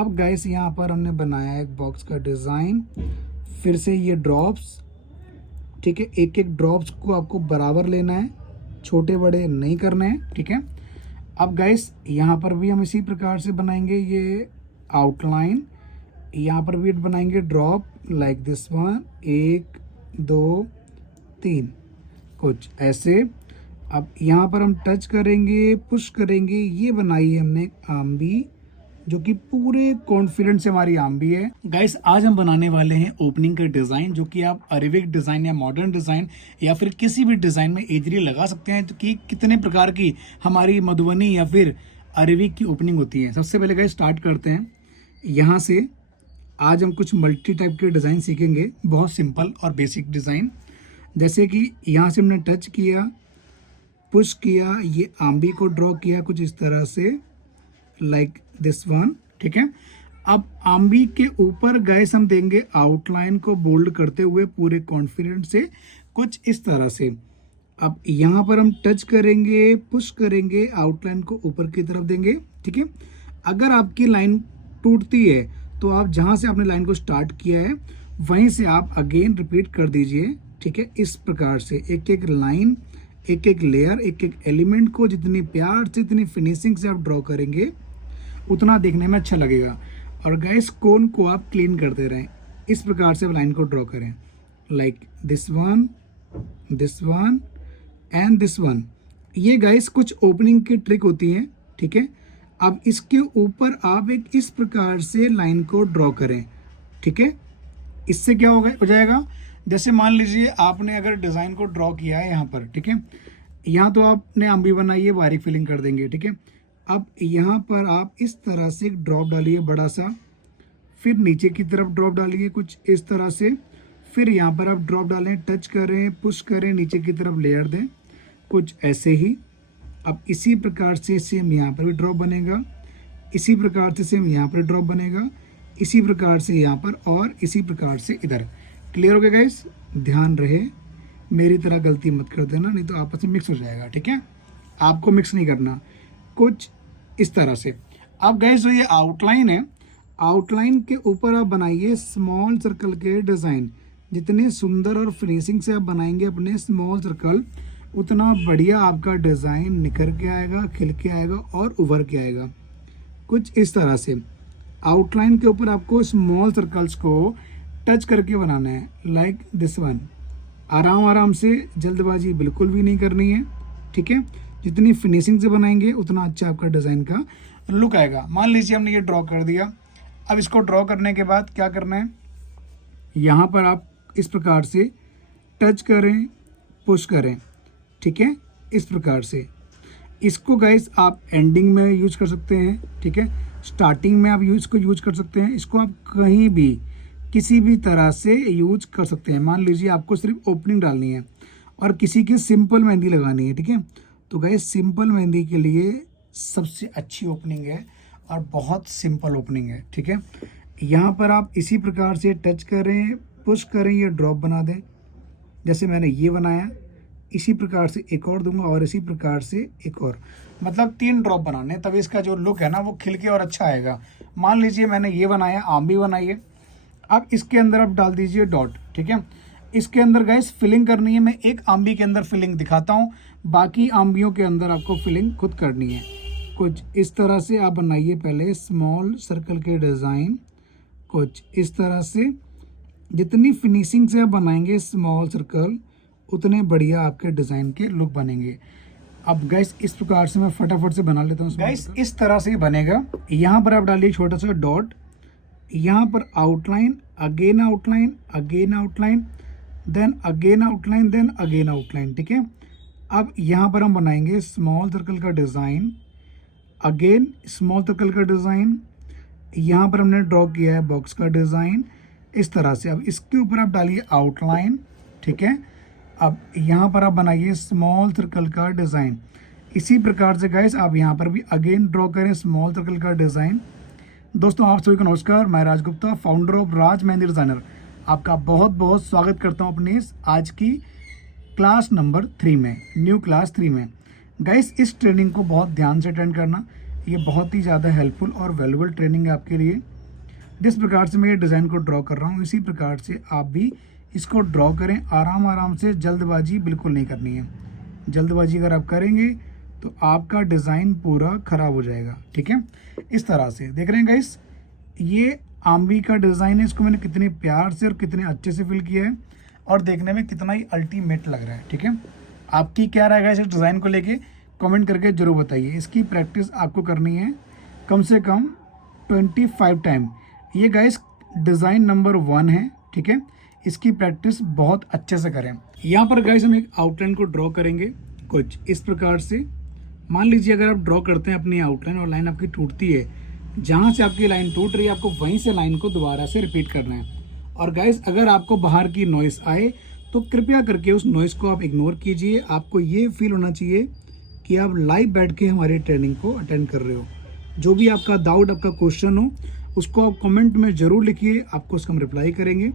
अब गाइस यहाँ पर हमने बनाया एक बॉक्स का डिज़ाइन। फिर से ये ड्रॉप्स, ठीक है, एक एक ड्रॉप्स को आपको बराबर लेना है, छोटे बड़े नहीं करने हैं, ठीक है। अब गाइस यहाँ पर भी हम इसी प्रकार से बनाएंगे ये आउटलाइन। यहाँ पर भी बनाएंगे ड्रॉप लाइक दिस वन, 1 2 3, कुछ ऐसे। अब यहाँ पर हम टच करेंगे, पुश करेंगे। ये बनाई है हमने आम्बी, जो कि पूरे कॉन्फिडेंस से हमारी आम्बी है। गाइस आज हम बनाने वाले हैं ओपनिंग का डिज़ाइन, जो कि आप अरेबिक डिज़ाइन या मॉडर्न डिज़ाइन या फिर किसी भी डिज़ाइन में इजीली लगा सकते हैं। तो कि कितने प्रकार की हमारी मधुबनी या फिर अरेबिक की ओपनिंग होती है। सबसे पहले गाइस स्टार्ट करते हैं यहाँ से। आज हम कुछ मल्टी टाइप के डिज़ाइन सीखेंगे, बहुत सिंपल और बेसिक डिज़ाइन। जैसे कि यहाँ से हमने टच किया, पुश किया, ये आम्बी को ड्रॉ किया कुछ इस तरह से लाइक दिस वन, ठीक है। अब आम्बी के ऊपर गाइस हम देंगे आउटलाइन को बोल्ड करते हुए पूरे कॉन्फिडेंस से कुछ इस तरह से। अब यहाँ पर हम टच करेंगे, पुश करेंगे, आउटलाइन को ऊपर की तरफ देंगे, ठीक है। अगर आपकी लाइन टूटती है तो आप जहाँ से आपने लाइन को स्टार्ट किया है वहीं से आप अगेन रिपीट कर दीजिए, ठीक है। इस प्रकार से एक एक लाइन, एक एक लेयर, एक एक एलिमेंट को जितनी प्यार से, इतनी फिनिशिंग से आप ड्रॉ करेंगे उतना देखने में अच्छा लगेगा। और गाइस कोन को आप क्लीन करते रहें, इस प्रकार से लाइन को ड्रॉ करें like this one and this one. ये गाइस कुछ ओपनिंग की ट्रिक होती है, ठीक है। अब इसके ऊपर आप एक इस प्रकार से लाइन को ड्रॉ करें, ठीक है। इससे क्या हो जाएगा, जैसे मान लीजिए आपने अगर डिज़ाइन को ड्रॉ किया है यहाँ पर, ठीक है। यहाँ तो आपने आम्बी बनाई है, बारीक फिलिंग कर देंगे, ठीक है। अब यहाँ पर आप इस तरह से एक ड्रॉप डालिए बड़ा सा, फिर नीचे की तरफ ड्रॉप डालिए कुछ इस तरह से, फिर यहाँ पर आप ड्रॉप डालें, टच करें, पुश करें, नीचे की तरफ लेयर दें कुछ ऐसे ही। अब इसी प्रकार से सेम यहाँ पर भी ड्रॉप बनेगा, इसी प्रकार से सेम यहाँ पर ड्रॉप बनेगा, इसी प्रकार से यहाँ पर, और इसी प्रकार से इधर। क्लियर हो गया गाइस? ध्यान रहे मेरी तरह गलती मत कर देना, नहीं तो आपस में मिक्स हो जाएगा, ठीक है। आपको मिक्स नहीं करना, कुछ इस तरह से। अब गाइस जो ये आउटलाइन है, आउटलाइन के ऊपर आप बनाइए स्मॉल सर्कल के डिज़ाइन। जितने सुंदर और फिनिशिंग से आप बनाएंगे अपने स्मॉल सर्कल, उतना बढ़िया आपका डिज़ाइन निखर के आएगा, खिल के आएगा और उभर के आएगा कुछ इस तरह से। आउटलाइन के ऊपर आपको स्मॉल सर्कल्स को टच करके बनाना है लाइक दिस वन। आराम आराम से, जल्दबाजी बिल्कुल भी नहीं करनी है, ठीक है। जितनी फिनिशिंग से बनाएंगे उतना अच्छा आपका डिज़ाइन का लुक आएगा। मान लीजिए हमने ये ड्रॉ कर दिया। अब इसको ड्रॉ करने के बाद क्या करना है, यहाँ पर आप इस प्रकार से टच करें, पुश करें, ठीक है, इस प्रकार से। इसको गाइस आप एंडिंग में यूज कर सकते हैं, ठीक है। स्टार्टिंग में आप इसको यूज कर सकते हैं। इसको आप कहीं भी किसी भी तरह से यूज कर सकते हैं। मान लीजिए आपको सिर्फ ओपनिंग डालनी है और किसी की सिंपल मेहंदी लगानी है, ठीक है। तो गाइस सिंपल मेहंदी के लिए सबसे अच्छी ओपनिंग है और बहुत सिंपल ओपनिंग है, ठीक है। यहाँ पर आप इसी प्रकार से टच करें, पुश करें, ये ड्रॉप बना दें। जैसे मैंने ये बनाया, इसी प्रकार से एक और दूंगा और इसी प्रकार से एक और, मतलब 3 ड्रॉप बनाने, तभी इसका जो लुक है ना वो खिल के और अच्छा आएगा। मान लीजिए मैंने ये बनाया, आम्बी बनाई है। अब इसके अंदर आप डाल दीजिए डॉट, ठीक है। इसके अंदर गाइस फिलिंग करनी है। मैं एक आम्बी के अंदर फिलिंग दिखाता हूँ, बाकी आम्बियों के अंदर आपको फिलिंग खुद करनी है। कुछ इस तरह से आप बनाइए पहले स्मॉल सर्कल के डिज़ाइन, कुछ इस तरह से। जितनी फिनिशिंग से आप बनाएंगे स्मॉल सर्कल, उतने बढ़िया आपके डिज़ाइन के लुक बनेंगे। अब गाइस इस प्रकार से मैं फटाफट से बना लेता हूँ। गाइस इस तरह से बनेगा। यहाँ पर आप डालिए छोटा सा डॉट, यहाँ पर outline, again outline, again outline, then again outline, then again outline, ठीक है। अब यहाँ पर हम बनाएंगे स्मॉल सर्कल का डिज़ाइन, अगेन स्मॉल सर्कल का डिज़ाइन। यहाँ पर हमने ड्रॉ किया है बॉक्स का डिज़ाइन इस तरह से। अब इसके ऊपर आप डालिए आउटलाइन, ठीक है। अब यहाँ पर आप बनाइए स्मॉल सर्कल का डिज़ाइन। इसी प्रकार से गाइस आप यहाँ पर भी अगेन ड्रॉ करें स्मॉल सर्कल का डिज़ाइन। दोस्तों आप सभी को नमस्कार, मैं Raj Gupta, founder of Raj Mehndi designer, आपका बहुत बहुत स्वागत करता हूँ अपनी आज की क्लास नंबर 3 में, न्यू क्लास 3 में। गाइस इस ट्रेनिंग को बहुत ध्यान से अटेंड करना। ये बहुत ही ज़्यादा हेल्पफुल और वैल्यूबल ट्रेनिंग है आपके लिए। जिस प्रकार से मैं ये डिज़ाइन को ड्रॉ कर रहा हूँ इसी प्रकार से आप भी इसको ड्रॉ करें, आराम आराम से, जल्दबाजी बिल्कुल नहीं करनी है। जल्दबाजी अगर आप करेंगे तो आपका डिज़ाइन पूरा ख़राब हो जाएगा, ठीक है। इस तरह से देख रहे हैं गाइस, ये आम्बी का डिज़ाइन है, इसको मैंने कितने प्यार से और कितने अच्छे से फिल किया है और देखने में कितना ही अल्टीमेट लग रहा है, ठीक है। आपकी क्या राय है इस डिज़ाइन को लेके, कमेंट करके ज़रूर बताइए। इसकी प्रैक्टिस आपको करनी है कम से कम 25 टाइम। ये गाइस डिज़ाइन नंबर 1 है, ठीक है। इसकी प्रैक्टिस बहुत अच्छे से करें। यहाँ पर गाइस हम एक आउटलाइन को ड्रॉ करेंगे कुछ इस प्रकार से। मान लीजिए अगर आप ड्रॉ करते हैं अपनी आउटलाइन और लाइन आपकी टूटती है, जहाँ से आपकी लाइन टूट रही है आपको वहीं से लाइन को दोबारा से रिपीट करना है। और गाइस अगर आपको बाहर की नॉइस आए तो कृपया करके उस नॉइस को आप इग्नोर कीजिए। आपको ये फील होना चाहिए कि आप लाइव बैठ के हमारी ट्रेनिंग को अटेंड कर रहे हो। जो भी आपका डाउट, आपका क्वेश्चन हो, उसको आप कमेंट में ज़रूर लिखिए, आपको उसका हम रिप्लाई करेंगे।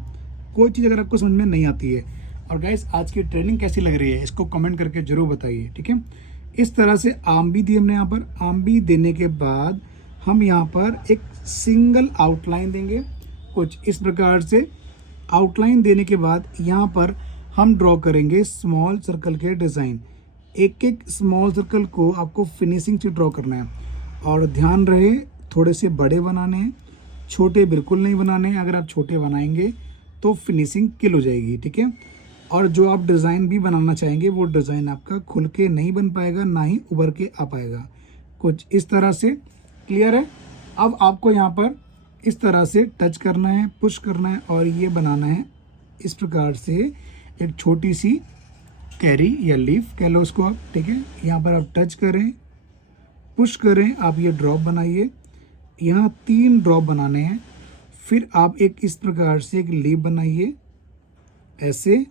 कोई चीज़ अगर आपको समझ में नहीं आती है, और गाइस आज की ट्रेनिंग कैसी लग रही है इसको कमेंट करके ज़रूर बताइए, ठीक है। इस तरह से आर्म भी दी हमने यहाँ पर। आर्म भी देने के बाद हम यहाँ पर एक सिंगल आउटलाइन देंगे कुछ इस प्रकार से। आउटलाइन देने के बाद यहाँ पर हम ड्रॉ करेंगे स्मॉल सर्कल के डिज़ाइन। एक एक स्मॉल सर्कल को आपको फिनिशिंग से ड्रॉ करना है और ध्यान रहे थोड़े से बड़े बनाने हैं, छोटे बिल्कुल नहीं बनाने हैं। अगर आप छोटे बनाएंगे तो फिनिशिंग किल हो जाएगी, ठीक है। और जो आप डिज़ाइन भी बनाना चाहेंगे वो डिज़ाइन आपका खुल के नहीं बन पाएगा, ना ही उभर के आ पाएगा। कुछ इस तरह से क्लियर है। अब आपको यहाँ पर इस तरह से टच करना है, पुश करना है और ये बनाना है इस प्रकार से एक छोटी सी कैरी या लीफ कह लो उसको आप, ठीक है। यहाँ पर आप टच करें, पुश करें, आप ये ड्रॉप बनाइए। यहाँ 3 ड्रॉप बनाने हैं। फिर आप एक इस प्रकार से एक लीफ बनाइए ऐसे।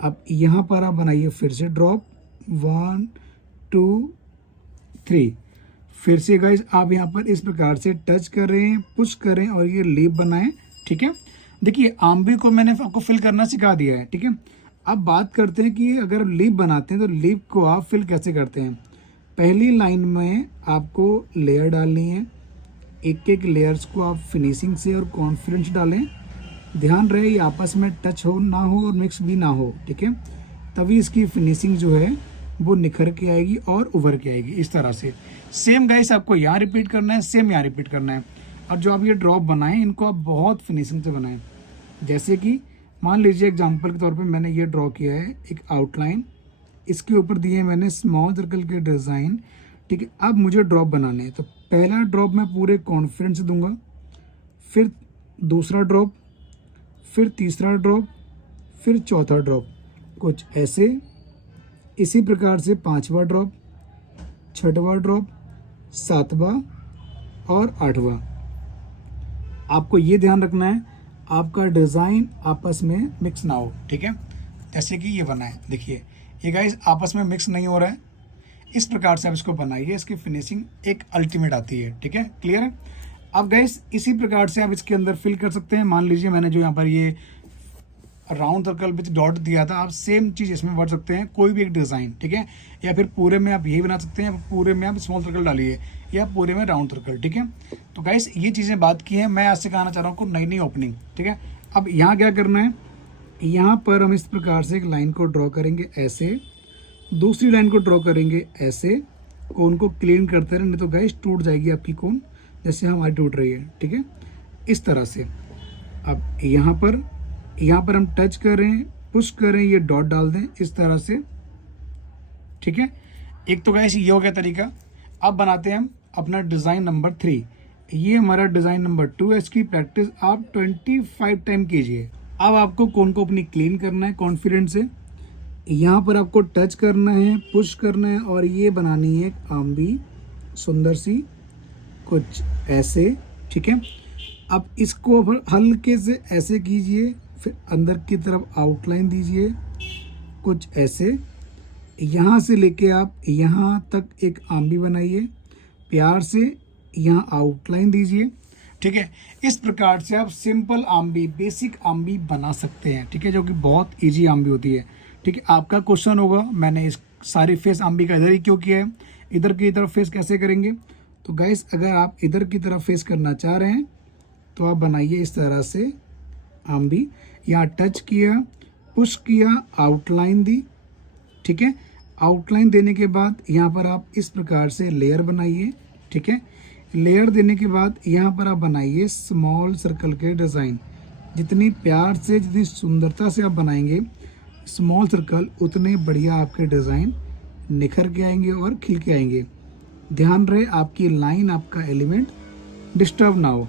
अब यहाँ पर आप बनाइए फिर से ड्रॉप 1 2 3। फिर से गाइस आप यहाँ पर इस प्रकार से टच करें, पुश करें और ये लीफ बनाएं, ठीक है। देखिए आम्बी को मैंने आपको फिल करना सिखा दिया है, ठीक है। अब बात करते हैं कि अगर लीफ बनाते हैं तो लीफ को आप फिल कैसे करते हैं। पहली लाइन में आपको लेयर डालनी है। एक एक लेयर्स को आप फिनिशिंग से और कॉन्फिडेंस डालें। ध्यान रहे ये आपस में टच हो ना हो और मिक्स भी ना हो, ठीक है। तभी इसकी फिनिशिंग जो है वो निखर के आएगी और उभर के आएगी इस तरह से। सेम गाइस आपको यहाँ रिपीट करना है, सेम यहाँ रिपीट करना है। और जो आप ये ड्रॉप बनाएं इनको आप बहुत फिनिशिंग से बनाएं। जैसे कि मान लीजिए एग्जांपल के तौर पे मैंने ये ड्रॉ किया है एक आउटलाइन, इसके ऊपर दिए मैंने स्मॉल सर्कल के डिज़ाइन, ठीक है। अब मुझे ड्रॉप बनाने हैं तो पहला ड्रॉप मैं पूरे कॉन्फिडेंस से दूंगा, फिर दूसरा ड्रॉप, फिर तीसरा ड्रॉप, फिर चौथा ड्रॉप, कुछ ऐसे। इसी प्रकार से 5वां ड्रॉप, 6वां ड्रॉप, 7वां और 8वां। आपको ये ध्यान रखना है आपका डिज़ाइन आपस में मिक्स ना हो, ठीक है। जैसे कि ये बना है, देखिए ये गाइस आपस में मिक्स नहीं हो रहा है। इस प्रकार से आप इसको बनाइए, इसकी फिनिशिंग एक अल्टीमेट आती है, ठीक है, क्लियर है। अब गाइस इसी प्रकार से आप इसके अंदर फिल कर सकते हैं। मान लीजिए मैंने जो यहाँ पर ये राउंड सर्कल विथ डॉट दिया था, आप सेम चीज़ इसमें भर सकते हैं, कोई भी एक डिज़ाइन, ठीक है। या फिर पूरे में आप यही बना सकते हैं, पूरे में आप स्मॉल सर्कल डालिए या पूरे में राउंड सर्कल, ठीक है। तो गाइस ये चीज़ें बात की हैं, मैं आज से कहना चाह रहा हूँ आपको नई नई ओपनिंग, ठीक है। अब यहाँ क्या करना है, यहाँ पर हम इस प्रकार से एक लाइन को ड्रॉ करेंगे ऐसे, दूसरी लाइन को ड्रॉ करेंगे ऐसे। कोन को क्लीन करते रहें, नहीं तो गाइस टूट जाएगी आपकी कोन, जैसे हमारी टूट रही है, ठीक है, इस तरह से। अब यहाँ पर हम टच करें, पुश करें, ये डॉट डाल दें इस तरह से, ठीक है। एक तो गाइस ये हो गया तरीका। अब बनाते हैं हम अपना डिज़ाइन नंबर 3। ये हमारा डिज़ाइन नंबर 2 है। इसकी प्रैक्टिस आप 25 टाइम कीजिए। अब आपको कोन को अपनी क्लीन करना है कॉन्फिडेंस से। यहाँ पर आपको टच करना है, पुश करना है और ये बनानी है एक आम्बी सुंदर सी, कुछ ऐसे, ठीक है। अब इसको हल्के से ऐसे कीजिए, फिर अंदर की तरफ आउटलाइन दीजिए कुछ ऐसे। यहाँ से लेके आप यहाँ तक एक आम्बी बनाइए, प्यार से यहाँ आउटलाइन दीजिए, ठीक है। इस प्रकार से आप सिंपल आम्बी, बेसिक आम्बी बना सकते हैं, ठीक है, जो कि बहुत इजी आम्बी होती है, ठीक है। आपका क्वेश्चन होगा मैंने इस सारे फेस आम्बी का इधर ही क्यों किया है, इधर की तरफ फेस कैसे करेंगे, तो गाइस अगर आप इधर की तरफ फेस करना चाह रहे हैं तो आप बनाइए इस तरह से आमबी। यहाँ टच किया, पुश किया, आउटलाइन दी, ठीक है। आउटलाइन देने के बाद यहाँ पर आप इस प्रकार से लेयर बनाइए, ठीक है। लेयर देने के बाद यहाँ पर आप बनाइए स्मॉल सर्कल के डिज़ाइन। जितनी प्यार से, जितनी सुंदरता से आप बनाएंगे स्मॉल सर्कल, उतने बढ़िया आपके डिज़ाइन निखर के आएंगे और खिल के आएंगे। ध्यान रहे आपकी लाइन, आपका एलिमेंट डिस्टर्ब ना हो।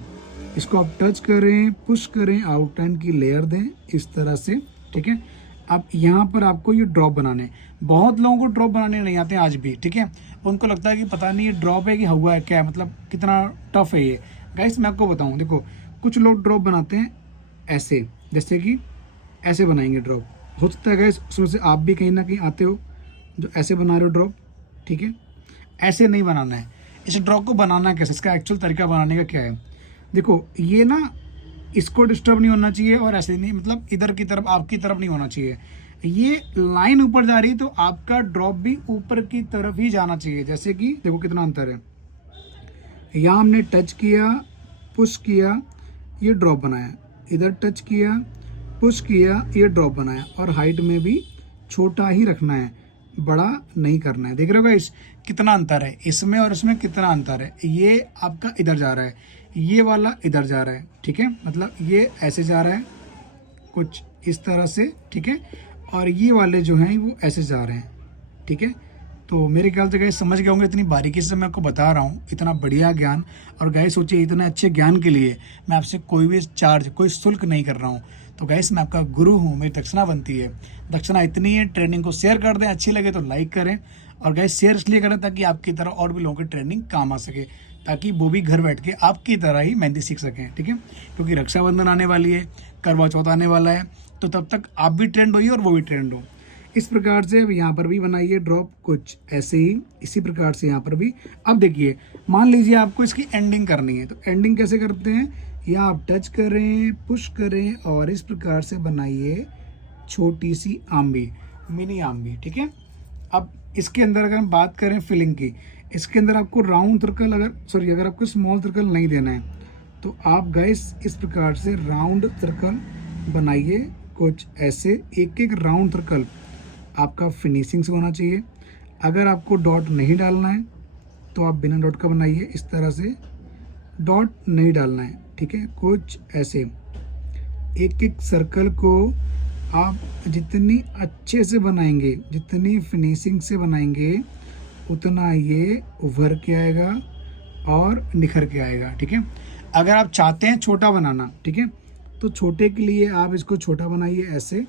इसको आप टच करें, पुश करें, आउटलाइन की लेयर दें इस तरह से, ठीक है। अब यहाँ पर आपको ये ड्रॉप बनाने, बहुत लोगों को ड्रॉप बनाने नहीं आते आज भी, ठीक है। उनको लगता है कि पता नहीं ये ड्रॉप है कि हुआ है क्या, मतलब कितना टफ है ये। गाइस मैं आपको बताऊँ, देखो कुछ लोग ड्रॉप बनाते हैं ऐसे, जैसे कि ऐसे बनाएंगे ड्रॉप। हो सकता है गाइस उसमें से आप भी कहीं ना कहीं आते हो जो ऐसे बना रहे हो ड्रॉप, ठीक है। ऐसे नहीं बनाना है। इस ड्रॉप को बनाना कैसे, इसका एक्चुअल तरीका बनाने का क्या है। देखो ये ना, इसको डिस्टर्ब नहीं होना चाहिए और ऐसे नहीं, मतलब इधर की तरफ, आपकी तरफ नहीं होना चाहिए। ये लाइन ऊपर जा रही है तो आपका ड्रॉप भी ऊपर की तरफ ही जाना चाहिए। जैसे कि देखो कितना अंतर है, यहाँ हमने टच किया, पुश किया, ये ड्रॉप बनाया, इधर टच किया, पुश किया, ये ड्रॉप बनाया। और हाइट में भी छोटा ही रखना है, बड़ा नहीं करना है। देख रहे हो गाइस कितना अंतर है इसमें और इसमें, कितना अंतर है। ये आपका इधर जा रहा है, ये वाला इधर जा रहा है, ठीक है। मतलब ये ऐसे जा रहा है कुछ इस तरह से, ठीक है। और ये वाले जो हैं वो ऐसे जा रहे हैं, ठीक है। तो मेरे ख्याल से गाइस समझ गए होंगे, इतनी बारीकी से मैं आपको बता रहा हूँ, इतना बढ़िया ज्ञान। और गाइस सोचिए इतने अच्छे ज्ञान के लिए मैं आपसे कोई भी चार्ज, कोई शुल्क नहीं कर रहा हूँ। तो गाइस मैं आपका गुरु हूँ, मेरी दक्षिणा बनती है। दक्षिणा इतनी है, ट्रेनिंग को शेयर कर दें, अच्छी लगे तो लाइक करें। और गाइस शेयर इसलिए करें ताकि आपकी तरह और भी लोगों की ट्रेनिंग काम आ सके, ताकि वो भी घर बैठ के आपकी तरह ही मेहंदी सीख सकें, ठीक है। क्योंकि रक्षाबंधन आने वाली है, करवा चौथ आने वाला है, तो तब तक आप भी ट्रेंड होइए और वो भी ट्रेंड हो। इस प्रकार से अब यहाँ पर भी बनाइए ड्रॉप कुछ ऐसे ही, इसी प्रकार से यहाँ पर भी। अब देखिए मान लीजिए आपको इसकी एंडिंग करनी है, तो एंडिंग कैसे करते हैं, या आप टच करें, पुश करें और इस प्रकार से बनाइए छोटी सी आम्बी, मिनी आम्बी, ठीक है। अब इसके अंदर अगर हम बात करें फिलिंग की, इसके अंदर आपको राउंड सर्कल, अगर आपको स्मॉल सर्कल नहीं देना है तो आप गाइस इस प्रकार से राउंड सर्कल बनाइए कुछ ऐसे। एक एक राउंड सर्कल आपका फिनिशिंग से होना चाहिए। अगर आपको डॉट नहीं डालना है तो आप बिना डॉट का बनाइए, इस तरह से डॉट नहीं डालना है, ठीक है। कुछ ऐसे एक एक सर्कल को आप जितनी अच्छे से बनाएंगे, जितनी फिनिशिंग से बनाएंगे, उतना ये उभर के आएगा और निखर के आएगा, ठीक है। अगर आप चाहते हैं छोटा बनाना, ठीक है, तो छोटे के लिए आप इसको छोटा बनाइए ऐसे,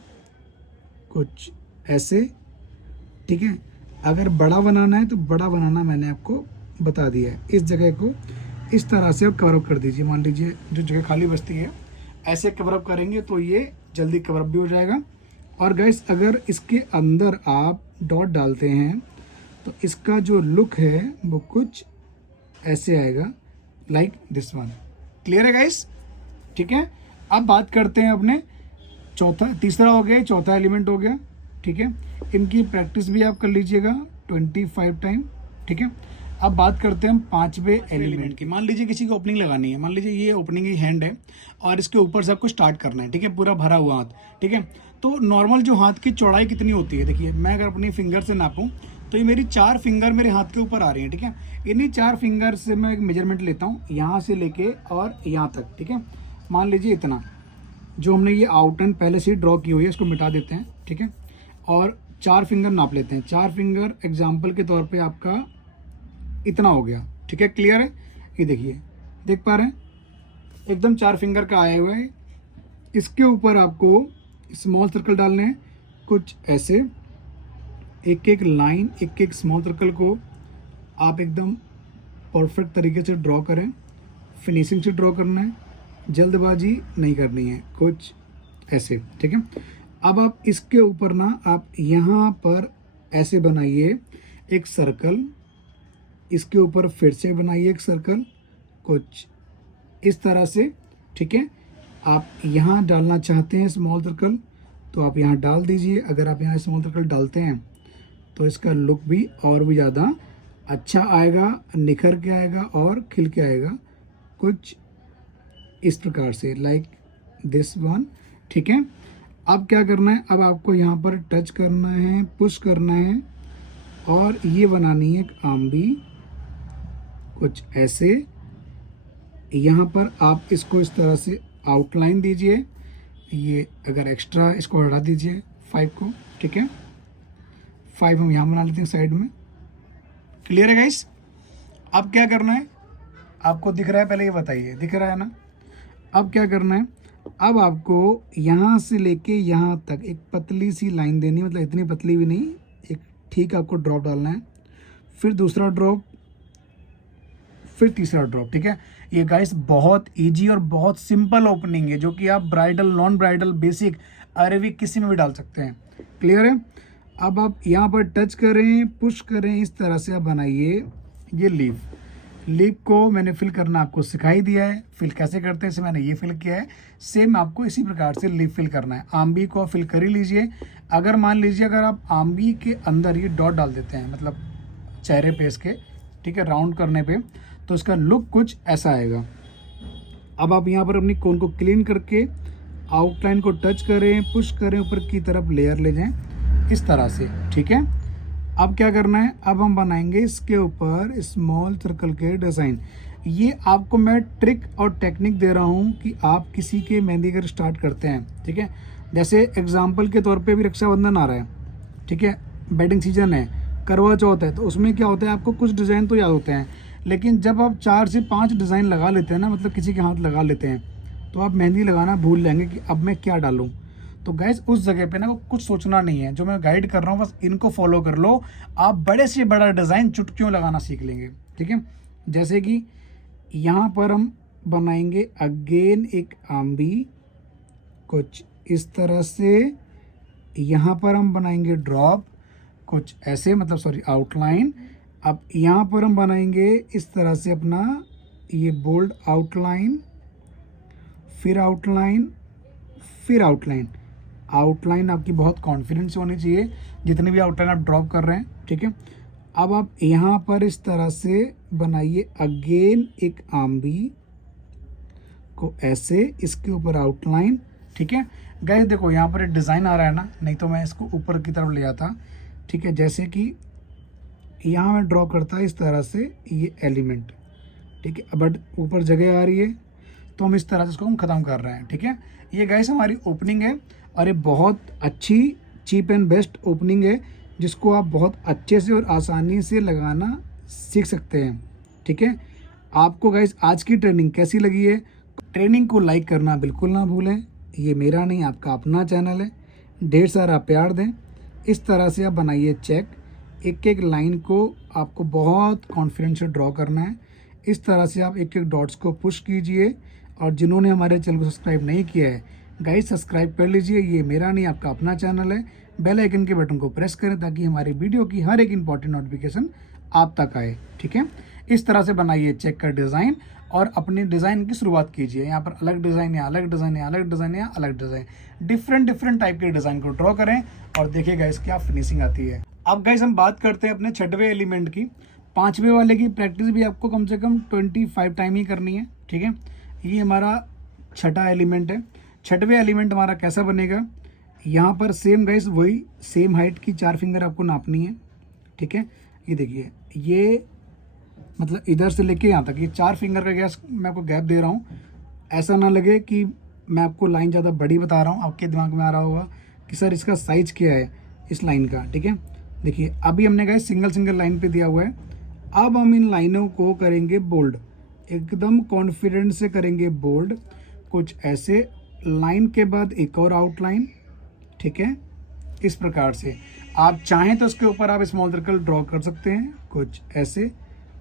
कुछ ऐसे, ठीक है। अगर बड़ा बनाना है तो बड़ा बनाना मैंने आपको बता दिया है। इस जगह को इस तरह से आप कवर अप कर दीजिए। मान लीजिए जो जगह खाली बचती है ऐसे कवर अप करेंगे तो ये जल्दी कवर अप भी हो जाएगा। और गाइस अगर इसके अंदर आप डॉट डालते हैं तो इसका जो लुक है वो कुछ ऐसे आएगा, लाइक दिस वन। क्लियर है गाइस, ठीक है। अब बात करते हैं अपने तीसरा हो गया, चौथा एलिमेंट हो गया, ठीक है। इनकी प्रैक्टिस भी आप कर लीजिएगा 25 टाइम, ठीक है। अब बात करते हैं हम पांचवें एलिमेंट की। मान लीजिए किसी को ओपनिंग लगानी है, मान लीजिए ये ओपनिंग ही हैंड है और इसके ऊपर से आपको स्टार्ट करना है, ठीक है, पूरा भरा हुआ हाथ, ठीक है। तो नॉर्मल जो हाथ की चौड़ाई कितनी होती है, देखिए मैं अगर अपनी फिंगर से नापूं तो ये मेरी 4 फिंगर मेरे हाथ के ऊपर आ रही है, ठीक है। इन्हीं 4 फिंगर से मैं एक मेजरमेंट लेता हूँ, यहाँ से लेके और यहाँ तक, ठीक है। मान लीजिए इतना, जो हमने ये आउटलाइन पहले से ही ड्रॉ की हुई है इसको मिटा देते हैं, ठीक है। और 4 फिंगर नाप लेते हैं। 4 फिंगर एग्जाम्पल के तौर पे आपका इतना हो गया, ठीक है। क्लियर है, ये देखिए, देख पा रहे हैं एकदम 4 फिंगर का आया हुआ है। इसके ऊपर आपको स्मॉल सर्कल डालने हैं कुछ ऐसे, एक एक लाइन, एक एक स्मॉल सर्कल को आप एकदम परफेक्ट तरीके से ड्रॉ करें। फिनिशिंग से ड्रॉ करना है, जल्दबाजी नहीं करनी है, कुछ ऐसे, ठीक है। अब आप इसके ऊपर ना आप यहाँ पर ऐसे बनाइए एक सर्कल, इसके ऊपर फिर से बनाइए एक सर्कल कुछ इस तरह से, ठीक है। आप यहाँ डालना चाहते हैं स्मॉल सर्कल तो आप यहाँ डाल दीजिए। अगर आप यहाँ स्मॉल सर्कल डालते हैं तो इसका लुक भी और भी ज़्यादा अच्छा आएगा, निखर के आएगा और खिल के आएगा कुछ इस प्रकार से, लाइक दिस वन। ठीक है, अब क्या करना है, अब आपको यहाँ पर टच करना है, पुश करना है और ये बनानी है एक आम्बी कुछ ऐसे। यहाँ पर आप इसको इस तरह से आउटलाइन दीजिए, ये अगर एक्स्ट्रा इसको हटा दीजिए 5 को। ठीक है, 5 हम यहाँ बना लेते हैं साइड में। क्लियर है गाइस? अब क्या करना है, आपको दिख रहा है, पहले ये बताइए, दिख रहा है ना? अब क्या करना है, अब आपको यहाँ से लेके यहाँ तक एक पतली सी लाइन देनी है, मतलब इतनी पतली भी नहीं, एक ठीक आपको ड्रॉप डालना है, फिर दूसरा ड्रॉप, फिर तीसरा ड्रॉप। ठीक है, ये गाइस बहुत इजी और बहुत सिंपल ओपनिंग है, जो कि आप bridal, non bridal, basic, Arabic किसी में भी डाल सकते हैं। क्लियर है? अब आप यहाँ पर टच करें, पुश करें, इस तरह से आप बनाइए ये लीफ। लीफ को मैंने फिल करना आपको सिखाई दिया है, फिल कैसे करते हैं इसे मैंने ये फिल किया है। सेम आपको इसी प्रकार से लीफ फिल करना है। आम्बी को फिल कर ही लीजिए। अगर मान लीजिए अगर आप आम्बी के अंदर ये डॉट डाल देते हैं, मतलब चेहरे पे इसके, ठीक है, राउंड करने पे, तो इसका लुक कुछ ऐसा आएगा। अब आप यहाँ पर अपनी कोन को क्लीन करके आउटलाइन को टच करें, पुश करें, ऊपर की तरफ लेयर ले जाएं इस तरह से। ठीक है, अब क्या करना है, अब हम बनाएंगे इसके ऊपर स्मॉल सर्कल के डिज़ाइन। ये आपको मैं ट्रिक और टेक्निक दे रहा हूँ कि आप किसी के मेहंदी अगर स्टार्ट करते हैं, ठीक है, जैसे एग्जाम्पल के तौर पे भी रक्षाबंधन आ रहा है, ठीक है, वेडिंग सीजन है, करवा चौथ है, तो उसमें क्या होता है, आपको कुछ डिज़ाइन तो याद होते हैं, लेकिन जब आप 4 से 5 डिज़ाइन लगा लेते हैं ना, मतलब किसी के हाथ लगा लेते हैं, तो आप मेहंदी लगाना भूल जाएंगे कि अब मैं क्या डालूँ। तो गैस उस जगह पे ना कुछ सोचना नहीं है, जो मैं गाइड कर रहा हूँ बस इनको फॉलो कर लो, आप बड़े से बड़ा डिज़ाइन चुटकियों लगाना सीख लेंगे। ठीक है, जैसे कि यहाँ पर हम बनाएंगे अगेन एक आम्बी कुछ इस तरह से, यहाँ पर हम बनाएंगे ड्रॉप कुछ ऐसे, मतलब सॉरी आउटलाइन। अब यहाँ पर हम बनाएंगे इस तरह से अपना ये बोल्ड आउटलाइन, फिर आउटलाइन, फिर आउटलाइन। आउटलाइन आपकी बहुत कॉन्फिडेंस होनी चाहिए जितनी भी आउटलाइन आप ड्रॉप कर रहे हैं। ठीक है, अब आप यहाँ पर इस तरह से बनाइए अगेन एक आम्बी को ऐसे, इसके ऊपर आउटलाइन। ठीक है गाइस, देखो यहाँ पर एक डिज़ाइन आ रहा है ना, नहीं तो मैं इसको ऊपर की तरफ ले आता। ठीक है, जैसे कि यहाँ मैं ड्रॉ करता है इस तरह से ये एलिमेंट, ठीक है, बट ऊपर जगह आ रही है, तो हम इस तरह से इसको हम ख़त्म कर रहे हैं। ठीक है, ये गाइस हमारी ओपनिंग है और ये बहुत अच्छी चीप एंड बेस्ट ओपनिंग है, जिसको आप बहुत अच्छे से और आसानी से लगाना सीख सकते हैं। ठीक है, आपको गाइस आज की ट्रेनिंग कैसी लगी है? ट्रेनिंग को लाइक करना बिल्कुल ना भूलें, ये मेरा नहीं आपका अपना चैनल है, ढेर सारा प्यार दें। इस तरह से आप बनाइए चेक, एक एक लाइन को आपको बहुत कॉन्फिडेंस से ड्रॉ करना है। इस तरह से आप एक एक डॉट्स को पुश कीजिए, और जिन्होंने हमारे चैनल को सब्सक्राइब नहीं किया है गाइस सब्सक्राइब कर लीजिए, ये मेरा नहीं आपका अपना चैनल है। बेल आइकन के बटन को प्रेस करें ताकि हमारी वीडियो की हर एक इंपॉर्टेंट नोटिफिकेशन आप तक आए। ठीक है, इस तरह से बनाइए चेक का डिज़ाइन और अपने डिज़ाइन की शुरुआत कीजिए। यहाँ पर अलग डिज़ाइन या अलग डिज़ाइन या अलग डिज़ाइन या अलग डिज़ाइन, डिफरेंट टाइप के डिज़ाइन को ड्रॉ करें और देखिए गाइस क्या फिनिशिंग आती है। अब गाइस हम बात करते हैं अपने 6वें एलिमेंट की। 5वें वाले की प्रैक्टिस भी आपको कम से कम 25 टाइम ही करनी है। ठीक है, ये हमारा 6वां एलिमेंट है। 6वें एलिमेंट हमारा कैसा बनेगा, यहाँ पर सेम गाइस वही सेम हाइट की 4 फिंगर आपको नापनी है। ठीक है, ये देखिए, ये मतलब इधर से लेके यहाँ तक ये 4 फिंगर का गैस मैं आपको गैप दे रहा हूँ। ऐसा ना लगे कि मैं आपको लाइन ज़्यादा बड़ी बता रहा हूँ, आपके दिमाग में आ रहा होगा कि सर इसका साइज क्या है इस लाइन का। ठीक है, देखिए अभी हमने गाइस सिंगल लाइन पे दिया हुआ है। अब हम इन लाइनों को करेंगे बोल्ड, एकदम कॉन्फिडेंस से करेंगे बोल्ड कुछ ऐसे, लाइन के बाद एक और आउटलाइन। ठीक है, इस प्रकार से आप चाहें तो इसके ऊपर आप स्मॉल सर्कल ड्रॉ कर सकते हैं कुछ ऐसे।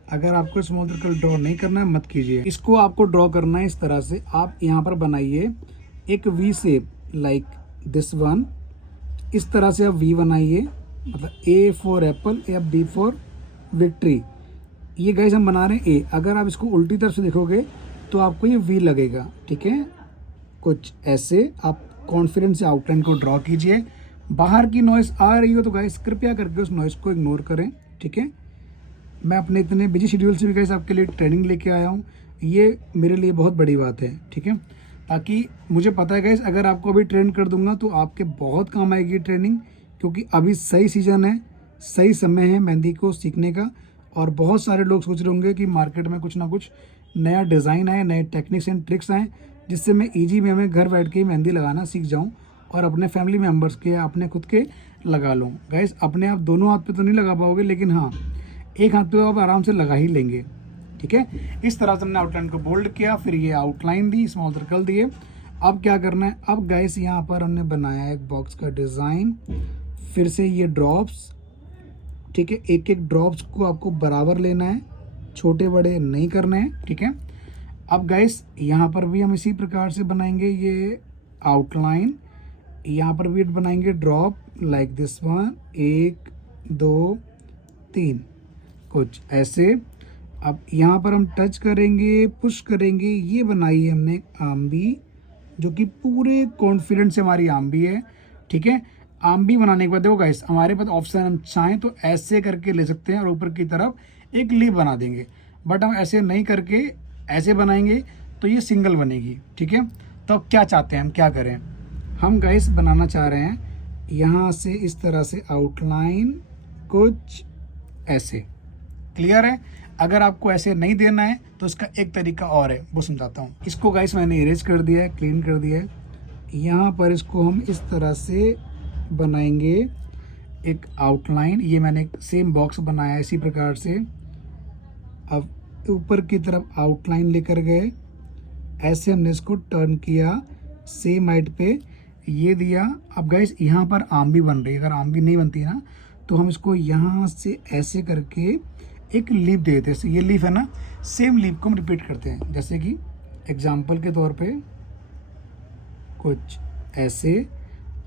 अगर आपको स्मॉल सर्कल ड्रॉ नहीं करना है मत कीजिए, इसको आपको ड्रॉ करना है इस तरह से। आप यहाँ पर बनाइए एक V shape like this one, इस तरह से आप वी बनाइए, मतलब ए फॉर एप्पल या बी फॉर विक्ट्री। ये गाइस हम बना रहे हैं ए, अगर आप इसको उल्टी तरफ से देखोगे तो आपको ये वी लगेगा। ठीक है, कुछ ऐसे आप कॉन्फिडेंस से आउटलाइन को ड्रॉ कीजिए। बाहर की नॉइस आ रही हो तो गाइस कृपया करके उस नॉइस को इग्नोर करें। ठीक है, मैं अपने इतने बिजी शेड्यूल से भी गाइस आपके लिए ट्रेनिंग लेके आया हूँ। ये मेरे लिए बहुत बड़ी बात है, ठीक है। ताकि मुझे पता है गाइस, अगर आपको अभी ट्रेन कर दूंगा तो आपके बहुत काम आएगी ट्रेनिंग, क्योंकि अभी सही सीज़न है, सही समय है मेहंदी को सीखने का। और बहुत सारे लोग सोच रहे होंगे कि मार्केट में कुछ ना कुछ नया डिज़ाइन आए, नए टेक्निक्स एंड ट्रिक्स आए, जिससे मैं ईजी में घर बैठ के ही मेहंदी लगाना सीख जाऊँ और अपने फैमिली मेम्बर्स के, अपने खुद के लगा लूँ। गाइस अपने आप दोनों हाथ पे तो नहीं लगा पाओगे, लेकिन हाँ एक हाथ पे आप आराम से लगा ही लेंगे, ठीक है। इस तरह से हमने आउटलाइन को बोल्ड किया, फिर ये आउटलाइन दी, स्मॉल सर्कल दिए। अब क्या करना है, अब गाइस यहाँ पर हमने बनाया एक बॉक्स का डिज़ाइन, फिर से ये ड्रॉप्स, ठीक है। एक एक ड्रॉप्स को आपको बराबर लेना है, छोटे बड़े नहीं करने हैं, ठीक है। अब गाइस यहाँ पर भी हम इसी प्रकार से बनाएंगे ये आउटलाइन। यहाँ पर भी बनाएंगे ड्रॉप लाइक दिस वन, 1 2 3, कुछ ऐसे। अब यहाँ पर हम टच करेंगे, पुश करेंगे। ये बनाई है हमने आम्बी, जो कि पूरे कॉन्फिडेंस से हमारी आम्बी है, ठीक है। आम्बी बनाने के बाद देखो गाइस, हमारे पास ऑप्शन, हम चाहें तो ऐसे करके ले सकते हैं और ऊपर की तरफ एक लीफ बना देंगे, बट हम ऐसे नहीं करके ऐसे बनाएंगे तो ये सिंगल बनेगी, ठीक है। तो अब क्या चाहते हैं हम, क्या करें, हम गाइस बनाना चाह रहे हैं यहाँ से इस तरह से आउटलाइन, कुछ ऐसे। क्लियर है। अगर आपको ऐसे नहीं देना है तो इसका एक तरीका और है, वो समझाता हूँ। इसको गाइस मैंने इरेज कर दिया है, क्लीन कर दिया है। यहाँ पर इसको हम इस तरह से बनाएंगे एक आउटलाइन। ये मैंने एक सेम बॉक्स बनाया है इसी प्रकार से। अब ऊपर की तरफ आउटलाइन लेकर गए, ऐसे हमने इसको टर्न किया, सेम हाइट पे ये दिया। अब गाइस यहाँ पर आम्बी बन रही है, अगर आम्बी नहीं बनती ना तो हम इसको यहाँ से ऐसे करके एक लीफ दे देते हैं। ये लीफ है ना, सेम लीफ को हम रिपीट करते हैं, जैसे कि एग्जाम्पल के तौर पे कुछ ऐसे,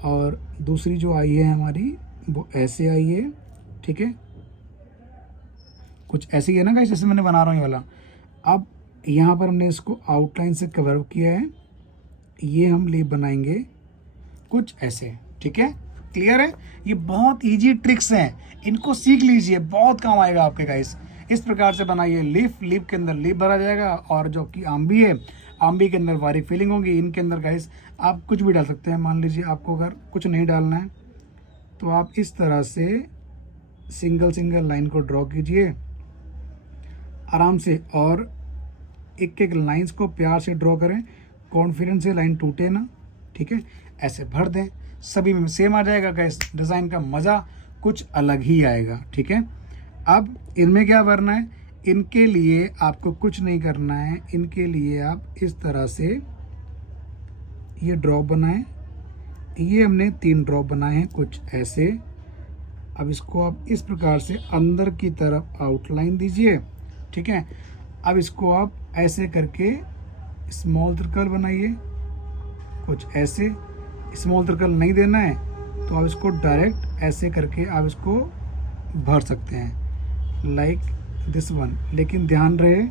और दूसरी जो आई है हमारी वो ऐसे आई है, ठीक है। कुछ ऐसे ही है ना गाइस, जैसे मैंने बना रहा हूँ ये वाला। अब यहाँ पर हमने इसको आउटलाइन से कवर अप किया है, ये हम लीफ बनाएंगे कुछ ऐसे, ठीक है। क्लियर है। ये बहुत इजी ट्रिक्स हैं, इनको सीख लीजिए, बहुत काम आएगा आपके गाइस। इस प्रकार से बनाइए लीफ, लीफ के अंदर लीफ भरा जाएगा, और जो कि आम्बी है, आम्बी के अंदर वारी फिलिंग होगी। इनके अंदर गाइस आप कुछ भी डाल सकते हैं। मान लीजिए आपको अगर कुछ नहीं डालना है तो आप इस तरह से सिंगल सिंगल लाइन को ड्रॉ कीजिए आराम से, और एक एक लाइंस को प्यार से ड्रॉ करें, कॉन्फिडेंस से लाइन टूटे ना, ठीक है। ऐसे भर दें, सभी में सेम आ जाएगा गाइस, डिज़ाइन का मज़ा कुछ अलग ही आएगा, ठीक है। अब इनमें क्या भरना है, इनके लिए आपको कुछ नहीं करना है। इनके लिए आप इस तरह से ये ड्रॉप बनाएं। ये हमने 3 ड्रॉप बनाए हैं कुछ ऐसे। अब इसको आप इस प्रकार से अंदर की तरफ आउटलाइन दीजिए, ठीक है। अब इसको आप ऐसे करके स्मॉल सर्कल बनाइए कुछ ऐसे। स्मॉल सर्कल नहीं देना है तो आप इसको डायरेक्ट ऐसे करके आप इसको भर सकते हैं लाइक दिस वन। लेकिन ध्यान रहे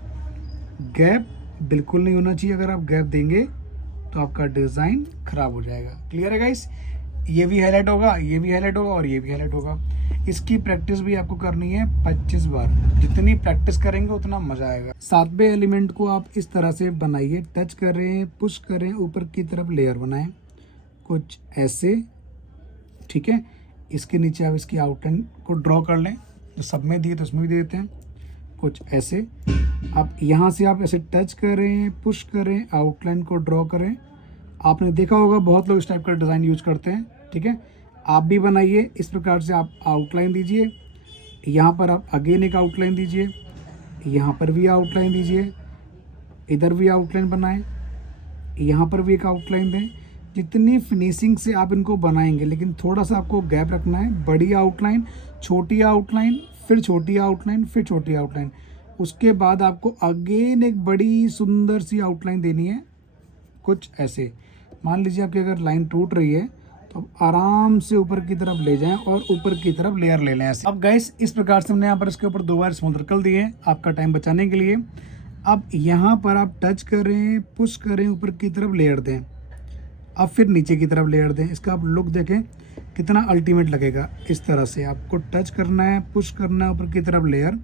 गैप बिल्कुल नहीं होना चाहिए। अगर आप गैप देंगे तो आपका डिज़ाइन खराब हो जाएगा। क्लियर है गाइस। ये भी हाईलाइट होगा, ये भी हाईलाइट होगा और ये भी हाईलाइट होगा। इसकी प्रैक्टिस भी आपको करनी है 25 बार। जितनी प्रैक्टिस करेंगे उतना मज़ा आएगा। 7वें एलिमेंट को आप इस तरह से बनाइए, टच करें, पुश करें, ऊपर की तरफ लेयर बनाएं कुछ ऐसे, ठीक है। इसके नीचे आप इसकी आउटलाइन को ड्रॉ कर लें, जो सब में दिए तो उसमें भी दे देते हैं कुछ ऐसे। अब यहाँ से आप ऐसे टच करें, पुश करें, आउटलाइन को ड्रॉ करें। आपने देखा होगा बहुत लोग इस टाइप का डिज़ाइन यूज करते हैं, ठीक है। आप भी बनाइए इस प्रकार से। आप आउटलाइन दीजिए, यहाँ पर आप अगेन एक आउटलाइन दीजिए, यहाँ पर भी आउटलाइन दीजिए, इधर भी आउटलाइन बनाएं, यहाँ पर भी एक आउटलाइन दें। जितनी फिनिशिंग से आप इनको बनाएंगे, लेकिन थोड़ा सा आपको गैप रखना है। बड़ी आउटलाइन, छोटी आउटलाइन, फिर छोटी आउटलाइन, फिर छोटी आउटलाइन। उसके बाद आपको अगेन एक बड़ी सुंदर सी आउटलाइन देनी है कुछ ऐसे। मान लीजिए आपकी अगर लाइन टूट रही है तो आराम से ऊपर की तरफ ले जाएं और ऊपर की तरफ लेयर ले लें ऐसे। अब गाइस इस प्रकार से हमने यहाँ पर इसके ऊपर 2 बार स्मॉल सर्कल दिए हैं आपका टाइम बचाने के लिए। अब यहाँ पर आप टच करें, पुश करें, ऊपर की तरफ लेयर दें। अब फिर नीचे की तरफ लेयर दें। इसका आप लुक देखें कितना अल्टीमेट लगेगा। इस तरह से आपको टच करना है, पुश करना है, ऊपर की तरफ लेयर,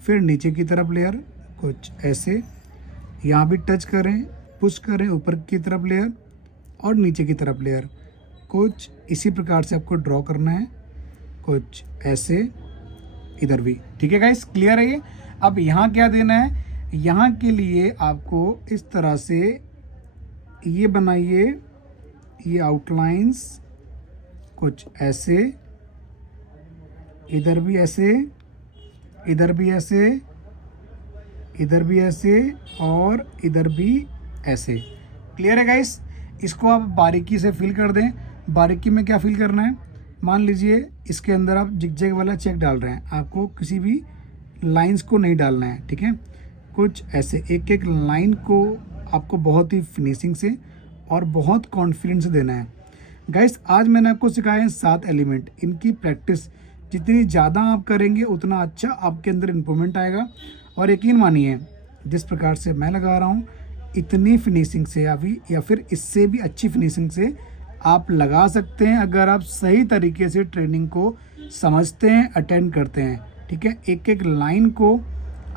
फिर नीचे की तरफ लेयर कुछ ऐसे, यहाँ भी टच करें, पुश करें, ऊपर की तरफ लेयर और नीचे की तरफ लेयर, कुछ इसी प्रकार से आपको ड्रॉ करना है, कुछ ऐसे, इधर भी। ठीक है गाइस, क्लियर है ये। अब यहाँ क्या देना है, यहाँ के लिए आपको इस तरह से ये बनाइए, ये आउटलाइंस कुछ ऐसे, इधर भी ऐसे, इधर भी ऐसे, इधर भी ऐसे और इधर भी ऐसे। क्लियर है गाइस। इसको आप बारीकी से फिल कर दें। बारीकी में क्या फिल करना है, मान लीजिए इसके अंदर आप जिगजैग वाला चेक डाल रहे हैं, आपको किसी भी लाइंस को नहीं डालना है। ठीक है, कुछ ऐसे एक एक लाइन को आपको बहुत ही फिनिशिंग से और बहुत कॉन्फिडेंस से देना है। गाइस आज मैंने आपको सिखाए हैं 7 एलिमेंट। इनकी प्रैक्टिस जितनी ज़्यादा आप करेंगे उतना अच्छा आपके अंदर इम्प्रूवमेंट आएगा। और यकीन मानिए जिस प्रकार से मैं लगा रहा हूँ इतनी फिनिशिंग से अभी या फिर इससे भी अच्छी फिनिशिंग से आप लगा सकते हैं अगर आप सही तरीके से ट्रेनिंग को समझते हैं, अटेंड करते हैं। ठीक है, एक एक लाइन को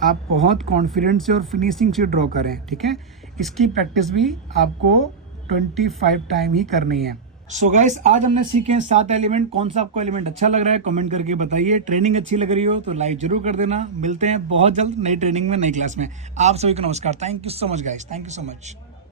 आप बहुत कॉन्फिडेंस से और फिनिशिंग से ड्रॉ करें। ठीक है, इसकी प्रैक्टिस भी आपको 25 टाइम ही करनी है। सो गाइस आज हमने सीखे हैं 7 एलिमेंट। कौन सा आपको एलिमेंट अच्छा लग रहा है कमेंट करके बताइए। ट्रेनिंग अच्छी लग रही हो तो लाइक जरूर कर देना। मिलते हैं बहुत जल्द नई ट्रेनिंग में, नई क्लास में। आप सभी को नमस्कार। Thank you so much guys, thank you so much.